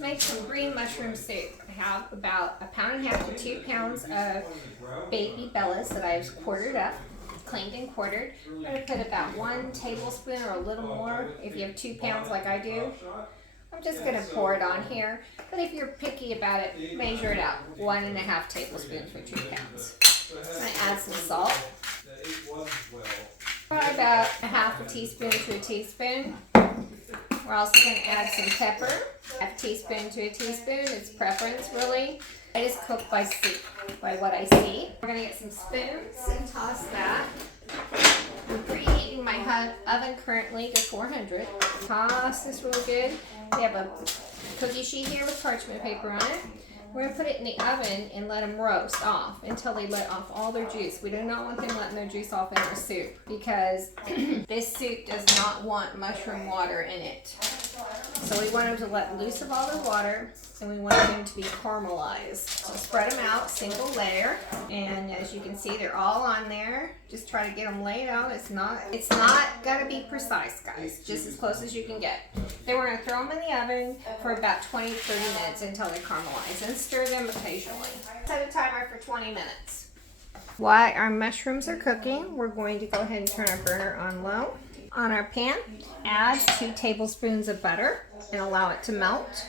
make some brie mushroom soup. I have about 1.5 pounds to 2 pounds of baby bellas that I've quartered up, cleaned and quartered. I'm going to put about 1 tablespoon or a little more if you have 2 pounds like I do. I'm just going to pour it on here, but if you're picky about it, measure it out. 1.5 tablespoons for 2 pounds. I'm going to add some salt. Probably about 1/2 teaspoon to a teaspoon. We're also going to add some pepper. 1/2 teaspoon to a teaspoon. It's preference, really. I just cook by what I see. We're going to get some spoons and toss that. I'm preheating my oven currently to 400. Toss this real good. We have a cookie sheet here with parchment paper on it. We're going to put it in the oven and let them roast off until they let off all their juice. We do not want them letting their juice off in our soup because this soup does not want mushroom water in it. So we want them to let loose of all their water, and we want them to be caramelized. So spread them out, single layer, and as you can see, they're all on there. Just try to get them laid out. It's not gotta be precise, guys. Just as close as you can get. Then we're gonna throw them in the oven for about 20 to 30 minutes until they're caramelized, and stir them occasionally. Set a timer for 20 minutes. While our mushrooms are cooking, we're going to go ahead and turn our burner on low. On our pan, add 2 tablespoons of butter and allow it to melt.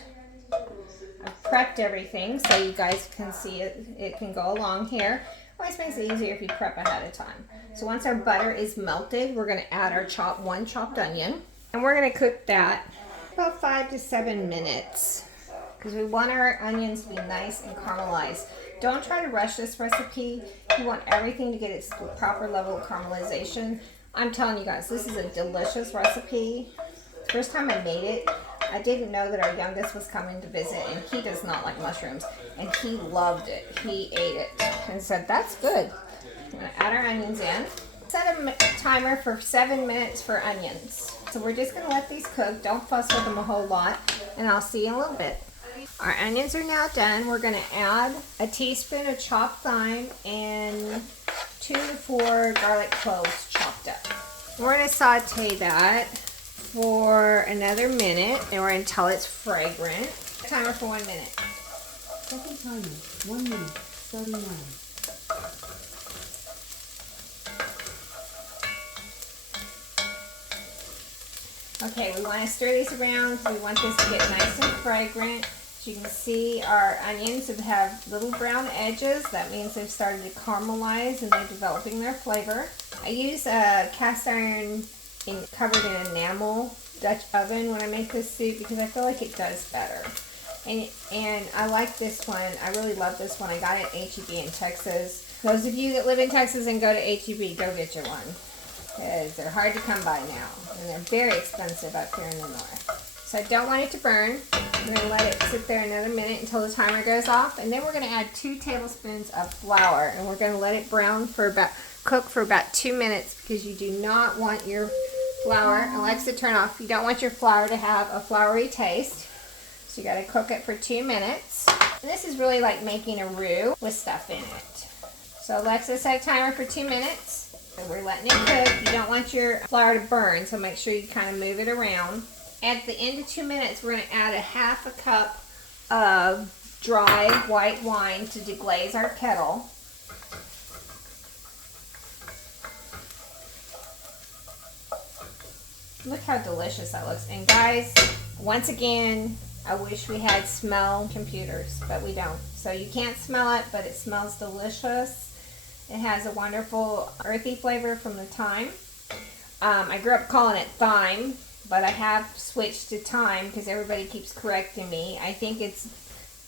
I've prepped everything so you guys can see it can go along here. Always makes it easier if you prep ahead of time. So once our butter is melted, we're going to add our one chopped onion, and we're going to cook that about 5 to 7 minutes because we want our onions to be nice and caramelized. Don't try to rush this recipe. You want everything to get its proper level of caramelization. I'm telling you guys, this is a delicious recipe. First time I made it, I didn't know that our youngest was coming to visit, and he does not like mushrooms, and he loved it. He ate it and said, that's good. I'm going to add our onions in. Set a timer for 7 minutes for onions. So we're just going to let these cook. Don't fuss with them a whole lot, and I'll see you in a little bit. Our onions are now done. We're going to add a teaspoon of chopped thyme and 2 to 4 garlic cloves chopped up. We're going to saute that for another minute, or until it's fragrant. Timer for 1 minute. Second timer, 1 minute, starting now. Okay, we want to stir these around. We want this to get nice and fragrant. As you can see, our onions have little brown edges. That means they've started to caramelize and they're developing their flavor. I use a cast iron covered in enamel Dutch oven when I make this soup because I feel like it does better. And I like this one. I really love this one. I got it at H-E-B in Texas. Those of you that live in Texas and go to H-E-B, go get you one. Because they're hard to come by now. And they're very expensive up here in the north. So I don't want it to burn. I'm going to let it sit there another minute until the timer goes off. And then we're going to add 2 tablespoons of flour. And we're going to let it cook for about 2 minutes because you do not want your flour, Alexa, turn off. You don't want your flour to have a floury taste. So you got to cook it for 2 minutes. And this is really like making a roux with stuff in it. So Alexa, set a timer for 2 minutes. So we're letting it cook. You don't want your flour to burn, so make sure you kind of move it around. At the end of 2 minutes, we're going to add 1/2 cup of dry white wine to deglaze our kettle. Look how delicious that looks. And guys, once again, I wish we had smell computers, but we don't. So you can't smell it, but it smells delicious. It has a wonderful earthy flavor from the thyme. I grew up calling it thyme, but I have switched to thyme because everybody keeps correcting me. I think it's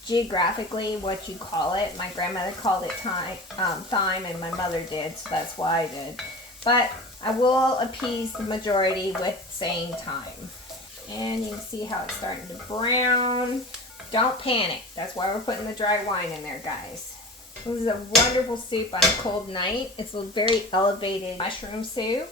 geographically what you call it. My grandmother called it thyme, and my mother did, so that's why I did. But I will appease the majority with saying thyme. And you can see how it's starting to brown. Don't panic. That's why we're putting the dry wine in there, guys. This is a wonderful soup on a cold night. It's a very elevated mushroom soup.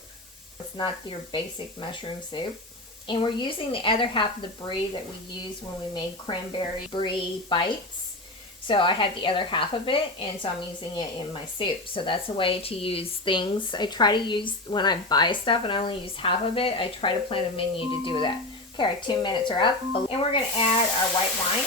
It's not your basic mushroom soup. And we're using the other half of the brie that we used when we made cranberry brie bites. So I had the other half of it, and so I'm using it in my soup. So that's a way to use things. I try to use, when I buy stuff and I only use half of it, I try to plan a menu to do that. Okay, our 2 minutes are up. And we're gonna add our white wine.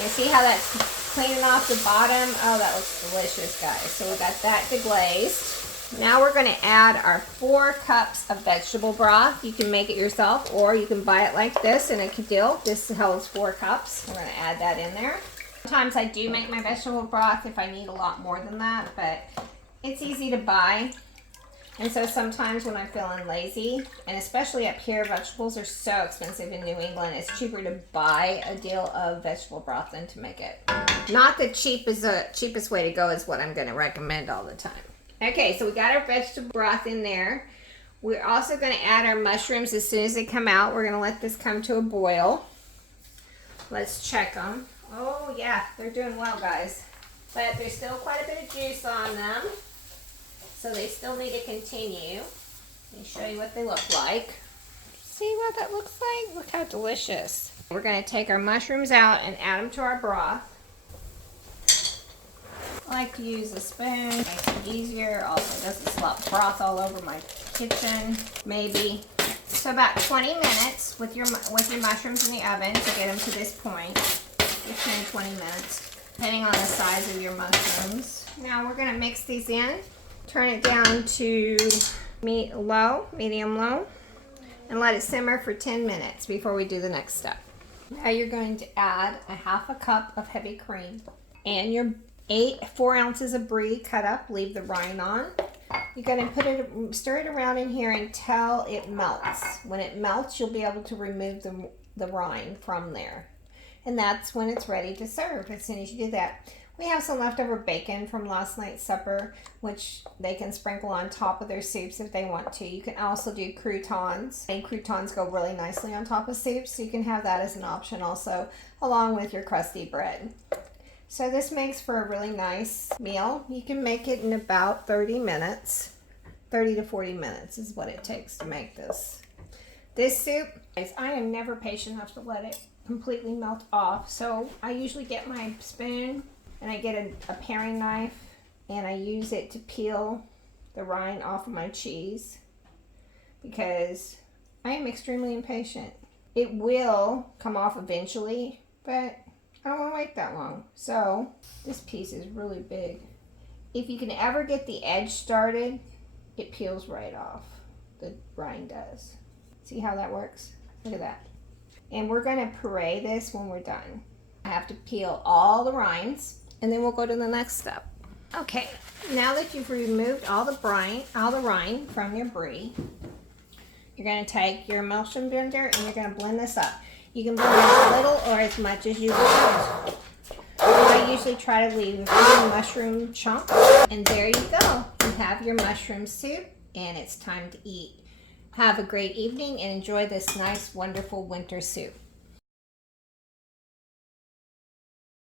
And see how that's cleaning off the bottom? Oh, that looks delicious, guys. So we got that deglazed. Now we're gonna add our 4 cups of vegetable broth. You can make it yourself or you can buy it like this in a dill. This holds 4 cups. We're gonna add that in there. Sometimes I do make my vegetable broth if I need a lot more than that, but it's easy to buy. And so sometimes when I'm feeling lazy, and especially up here, vegetables are so expensive in New England, it's cheaper to buy a deal of vegetable broth than to make it. Not the cheapest way to go is what I'm gonna recommend all the time. Okay, so we got our vegetable broth in there. We're also gonna add our mushrooms as soon as they come out. We're gonna let this come to a boil. Let's check them. Oh yeah, they're doing well, guys. But there's still quite a bit of juice on them. So they still need to continue. Let me show you what they look like. See what that looks like? Look how delicious. We're gonna take our mushrooms out and add them to our broth. I like to use a spoon, makes it easier. Also doesn't slop broth all over my kitchen, maybe. So about 20 minutes with your mushrooms in the oven to get them to this point. 15, 20 minutes, depending on the size of your mushrooms. Now we're gonna mix these in. Turn it down to medium low, and let it simmer for 10 minutes before we do the next step. Now you're going to add a 1/2 cup of heavy cream and your 4 ounces of brie cut up. Leave the rind on. You're going to stir it around in here until it melts. When it melts, you'll be able to remove the rind from there. And that's when it's ready to serve, as soon as you do that. We have some leftover bacon from last night's supper, which they can sprinkle on top of their soups if they want to. You can also do croutons, and croutons go really nicely on top of soups, so you can have that as an option also, along with your crusty bread. So this makes for a really nice meal. You can make it in about 30 minutes. 30 to 40 minutes is what it takes to make this. This soup, I am never patient enough to let it completely melt off, so I usually get my spoon and I get a paring knife and I use it to peel the rind off of my cheese because I am extremely impatient. It will come off eventually, but I don't want to wait that long. So this piece is really big. If you can ever get the edge started, it peels right off. The rind does. See how that works? Look at that. And we're going to puree this when we're done. I have to peel all the rinds, and then we'll go to the next step. Okay, now that you've removed all the rind from your brie, you're going to take your emulsion blender and you're going to blend this up. You can blend as little or as much as you want. I usually try to leave a few mushroom chunks, and there you go. You have your mushroom soup, and it's time to eat. Have a great evening and enjoy this nice, wonderful winter soup.